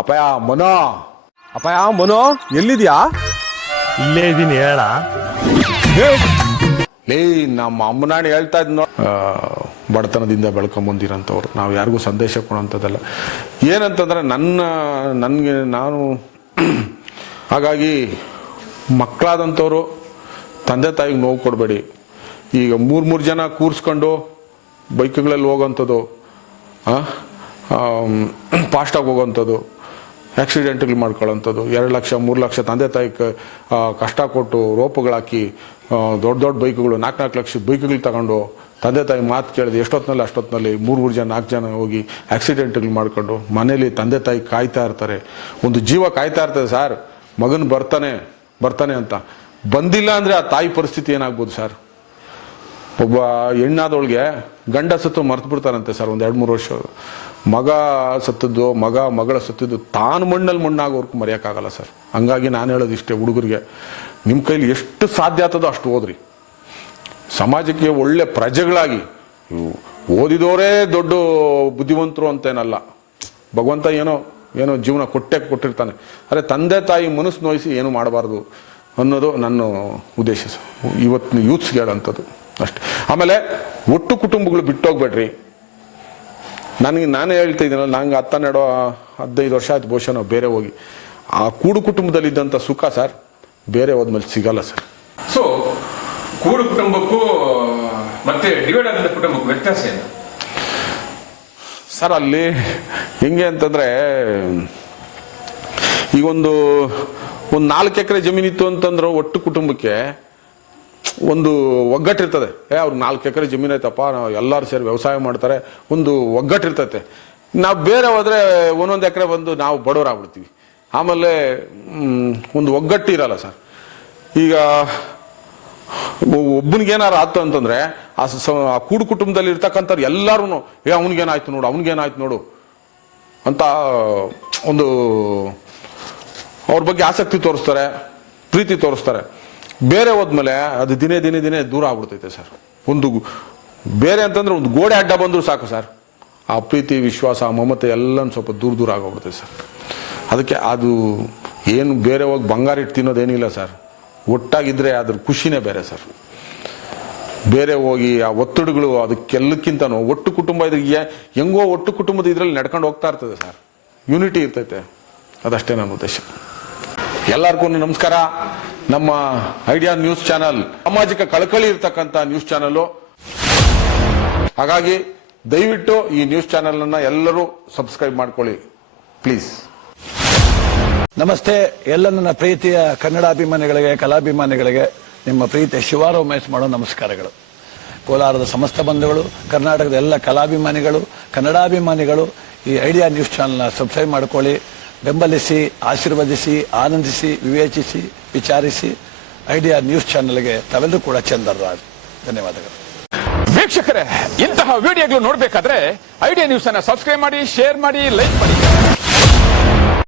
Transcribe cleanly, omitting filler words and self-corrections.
ಅಪ್ಪಯ್ಯ ಮನೋ, ಅಪ್ಪಯ್ಯ ಮನೋ ಎಲ್ಲಿದ್ಯಾ? ಇಲ್ಲೇ ಇದೀನಿ ಹೇಳ. ಲೇ ನಮ್ಮ ಅಮ್ಮನಾಣಿ ಹೇಳ್ತಾ ಇದ್ ಬಡತನದಿಂದ ಬೆಳ್ಕೊಂಬಂದಿರೋಂಥವ್ರು, ನಾವು ಯಾರಿಗೂ ಸಂದೇಶ ಕೊಡೋಂಥದ್ದಲ್ಲ. ಏನಂತಂದರೆ ನನಗೆ ನಾನು ಹಾಗಾಗಿ ಮಕ್ಕಳಾದಂಥವ್ರು ತಂದೆ ತಾಯಿಗೆ ನೋವು ಕೊಡಬೇಡಿ. ಈಗ ಮೂರು ಜನ ಕೂರಿಸ್ಕೊಂಡು ಬೈಕ್ಗಳಲ್ಲಿ ಹೋಗೋಂಥದ್ದು, ಫಾಸ್ಟಾಗಿ ಹೋಗೋವಂಥದ್ದು, ಆಕ್ಸಿಡೆಂಟ್ಗಳು ಮಾಡ್ಕೊಳ್ಳೋಂಥದ್ದು, 2 ಲಕ್ಷ 3 ಲಕ್ಷ ತಂದೆ ತಾಯಿ ಕಷ್ಟ ಕೊಟ್ಟು ರೋಪುಗಳಾಕಿ ದೊಡ್ಡ ಬೈಕ್ಗಳು 4 ಲಕ್ಷದ ಬೈಕ್ಗಳು ತಗೊಂಡು ತಂದೆ ತಾಯಿ ಮಾತು ಕೇಳಿದೆ ಅಷ್ಟೊತ್ತಿನಲ್ಲಿ 3 ಜನ 4 ಜನ ಹೋಗಿ ಆಕ್ಸಿಡೆಂಟ್ಗಳು ಮಾಡ್ಕೊಂಡು ಮನೇಲಿ ತಂದೆ ತಾಯಿ ಕಾಯ್ತಾ ಇರ್ತಾರೆ. ಒಂದು ಜೀವ ಕಾಯ್ತಾ ಇರ್ತದೆ ಸರ್, ಮಗನ ಬರ್ತಾನೆ ಅಂತ. ಬಂದಿಲ್ಲ ಅಂದರೆ ಆ ತಾಯಿ ಪರಿಸ್ಥಿತಿ ಏನಾಗ್ಬೋದು ಸರ್? ಒಬ್ಬ ಹೆಣ್ಣಾದವಳಿಗೆ ಗಂಡ ಸತ್ತು ಮರ್ತು ಬಿಡ್ತಾರಂತೆ ಸರ್. ಒಂದು 2-3 ವರ್ಷ ಮಗ ಸತ್ತದ್ದು, ಮಗಳ ಸತ್ತಿದ್ದು ತಾನು ಮಣ್ಣಾಗೋರ್ಗೂ ಮರೆಯೋಕ್ಕಾಗಲ್ಲ ಸರ್. ಹಂಗಾಗಿ ನಾನು ಹೇಳೋದು ಇಷ್ಟೇ, ಹುಡುಗರಿಗೆ ನಿಮ್ಮ ಕೈಲಿ ಎಷ್ಟು ಸಾಧ್ಯ ಆಗ್ತದೋ ಅಷ್ಟು ಓದ್ರಿ. ಸಮಾಜಕ್ಕೆ ಒಳ್ಳೆ ಪ್ರಜೆಗಳಾಗಿ, ಓದಿದವರೇ ದೊಡ್ಡ ಬುದ್ಧಿವಂತರು ಅಂತೇನಲ್ಲ. ಭಗವಂತ ಏನೋ ಜೀವನ ಕೊಟ್ಟಿರ್ತಾನೆ. ಆದರೆ ತಂದೆ ತಾಯಿ ಮನಸ್ಸು ನೋಯಿಸಿ ಏನು ಮಾಡಬಾರ್ದು ಅನ್ನೋದು ನನ್ನ ಉದ್ದೇಶ ಸರ್. ಇವತ್ತಿನ ಯೂತ್ಸ್ಗೆ ಹೇಳೋಂಥದ್ದು ಅಷ್ಟೆ. ಆಮೇಲೆ ಒಟ್ಟು ಕುಟುಂಬಗಳು ಬಿಟ್ಟೋಗ್ಬೇಡ್ರಿ. ನಾನೇ ಹೇಳ್ತಾ ಇದ್ದೀನಲ್ಲ, ನಂಗೆ 15 ವರ್ಷ ಆಯ್ತು ಬಹುಶಃ ನಾವು ಬೇರೆ ಹೋಗಿ. ಆ ಕೂಡು ಕುಟುಂಬದಲ್ಲಿದ್ದಂಥ ಸುಖ ಸರ್ ಬೇರೆ ಹೋದ್ಮೇಲೆ ಸಿಗಲ್ಲ ಸರ್. ಸೊ ಕೂಡು ಕುಟುಂಬಕ್ಕೂ ಮತ್ತೆ ಡಿವೈಡ್ ಆದ ಕುಟುಂಬಕ್ಕೂ ವ್ಯತ್ಯಾಸ ಏನು ಸರ್? ಅಲ್ಲಿ ಹೆಂಗೆ ಅಂತಂದರೆ, ಈಗ ಒಂದು 4 ಎಕರೆ ಜಮೀನಿತ್ತು ಅಂತಂದ್ರೆ ಒಟ್ಟು ಕುಟುಂಬಕ್ಕೆ ಒಂದು ಒಗ್ಗಟ್ಟಿರ್ತದೆ. ಅವ್ರಿಗೆ 4 ಎಕರೆ ಜಮೀನು ಐತಪ್ಪ, ನಾವು ಎಲ್ಲರೂ ಸೇರಿ ವ್ಯವಸಾಯ ಮಾಡ್ತಾರೆ, ಒಂದು ಒಗ್ಗಟ್ಟಿರ್ತೈತೆ. ನಾವು ಬೇರೆ ಹೋದರೆ 1 ಎಕರೆ ಬಂದು ನಾವು ಬಡವರಾಗ್ಬಿಡ್ತೀವಿ. ಆಮೇಲೆ ಒಂದು ಒಗ್ಗಟ್ಟು ಇರಲ್ಲ ಸರ್. ಈಗ ಒಬ್ಬನಿಗೇನಾರು ಆಯ್ತು ಅಂತಂದರೆ ಆ ಕೂಡು ಕುಟುಂಬದಲ್ಲಿ ಇರ್ತಕ್ಕಂಥವ್ರು ಎಲ್ಲರೂ ಅವ್ನಿಗೇನಾಯ್ತು ನೋಡು ಅಂತ ಒಂದು ಅವ್ರ ಬಗ್ಗೆ ಆಸಕ್ತಿ ತೋರಿಸ್ತಾರೆ, ಪ್ರೀತಿ ತೋರಿಸ್ತಾರೆ. ಬೇರೆ ಹೋದ್ಮೇಲೆ ಅದು ದಿನೇ ದೂರ ಆಗ್ಬಿಡ್ತೈತೆ ಸರ್. ಒಂದು ಬೇರೆ ಅಂತಂದ್ರೆ ಒಂದು ಗೋಡೆ ಅಡ್ಡ ಬಂದರೂ ಸಾಕು ಸರ್, ಆ ಪ್ರೀತಿ ವಿಶ್ವಾಸ ಮಮತೆ ಎಲ್ಲ ಸ್ವಲ್ಪ ದೂರ ಆಗೋಗ್ಬಿಡ್ತೈತೆ ಸರ್. ಅದಕ್ಕೆ ಅದು ಏನು ಬೇರೆ ಹೋಗಿ ಬಂಗಾರ ಇಟ್ಟು ತಿನ್ನೋದೇನಿಲ್ಲ ಸರ್. ಒಟ್ಟಾಗಿದ್ದರೆ ಅದ್ರ ಖುಷಿನೇ ಬೇರೆ ಸರ್. ಬೇರೆ ಹೋಗಿ ಆ ಒತ್ತಡಗಳು ಅದಕ್ಕೆಲ್ಲಕ್ಕಿಂತನೂ ಒಟ್ಟು ಕುಟುಂಬ ಇದ್ರೆ ಹೆಂಗೋ ಒಟ್ಟು ಕುಟುಂಬದ ಇದರಲ್ಲಿ ನಡ್ಕೊಂಡು ಹೋಗ್ತಾ ಇರ್ತದೆ ಸರ್. ಯೂನಿಟಿ ಇರ್ತೈತೆ, ಅದಷ್ಟೇ ನನ್ನ ಉದ್ದೇಶ. ಎಲ್ಲರಿಗೂ ನಮಸ್ಕಾರ. ನಮ್ಮ ಐಡಿಯಾ ನ್ಯೂಸ್ ಚಾನಲ್ ಸಾಮಾಜಿಕ ಕಳಕಳಿ ಇರ್ತಕ್ಕಂಥ ನ್ಯೂಸ್ ಚಾನಲ್ಲು. ಹಾಗಾಗಿ ದಯವಿಟ್ಟು ಈ ನ್ಯೂಸ್ ಚಾನಲ್ ಅನ್ನ ಎಲ್ಲರೂ ಸಬ್ಸ್ಕ್ರೈಬ್ ಮಾಡ್ಕೊಳ್ಳಿ ಪ್ಲೀಸ್. ನಮಸ್ತೆ ಎಲ್ಲ ನನ್ನ ಪ್ರೀತಿಯ ಕನ್ನಡಾಭಿಮಾನಿಗಳಿಗೆ, ಕಲಾಭಿಮಾನಿಗಳಿಗೆ ನಿಮ್ಮ ಪ್ರೀತಿಯ ಶಿವಾರ ಉಮೇಶ್ ಮಾಡೋ ನಮಸ್ಕಾರಗಳು. ಕೋಲಾರದ ಸಮಸ್ತ ಬಂಧುಗಳು, ಕರ್ನಾಟಕದ ಎಲ್ಲ ಕಲಾಭಿಮಾನಿಗಳು, ಕನ್ನಡಾಭಿಮಾನಿಗಳು ಈ ಐಡಿಯಾ ನ್ಯೂಸ್ ಚಾನಲ್ನ ಸಬ್ಸ್ಕ್ರೈಬ್ ಮಾಡ್ಕೊಳ್ಳಿ, ಬೆಂಬಲಿಸಿ, ಆಶೀರ್ವದಿಸಿ, ಆನಂದಿಸಿ, ವಿವೇಚಿಸಿ, ವಿಚಾರಿಸಿ. ಐಡಿಯಾ ನ್ಯೂಸ್ ಚಾನಲ್ಗೆ ತಾವೆಲ್ಲರೂ ಕೂಡ ಚಂದರ್ರಾಜ್. ಧನ್ಯವಾದಗಳು. ವೀಕ್ಷಕರೇ, ಇಂತಹ ವಿಡಿಯೋಗಳು ನೋಡಬೇಕಾದ್ರೆ ಐಡಿಯಾ ನ್ಯೂಸ್ ಅನ್ನು ಸಬ್ಸ್ಕ್ರೈಬ್ ಮಾಡಿ, ಶೇರ್ ಮಾಡಿ, ಲೈಕ್ ಮಾಡಿ.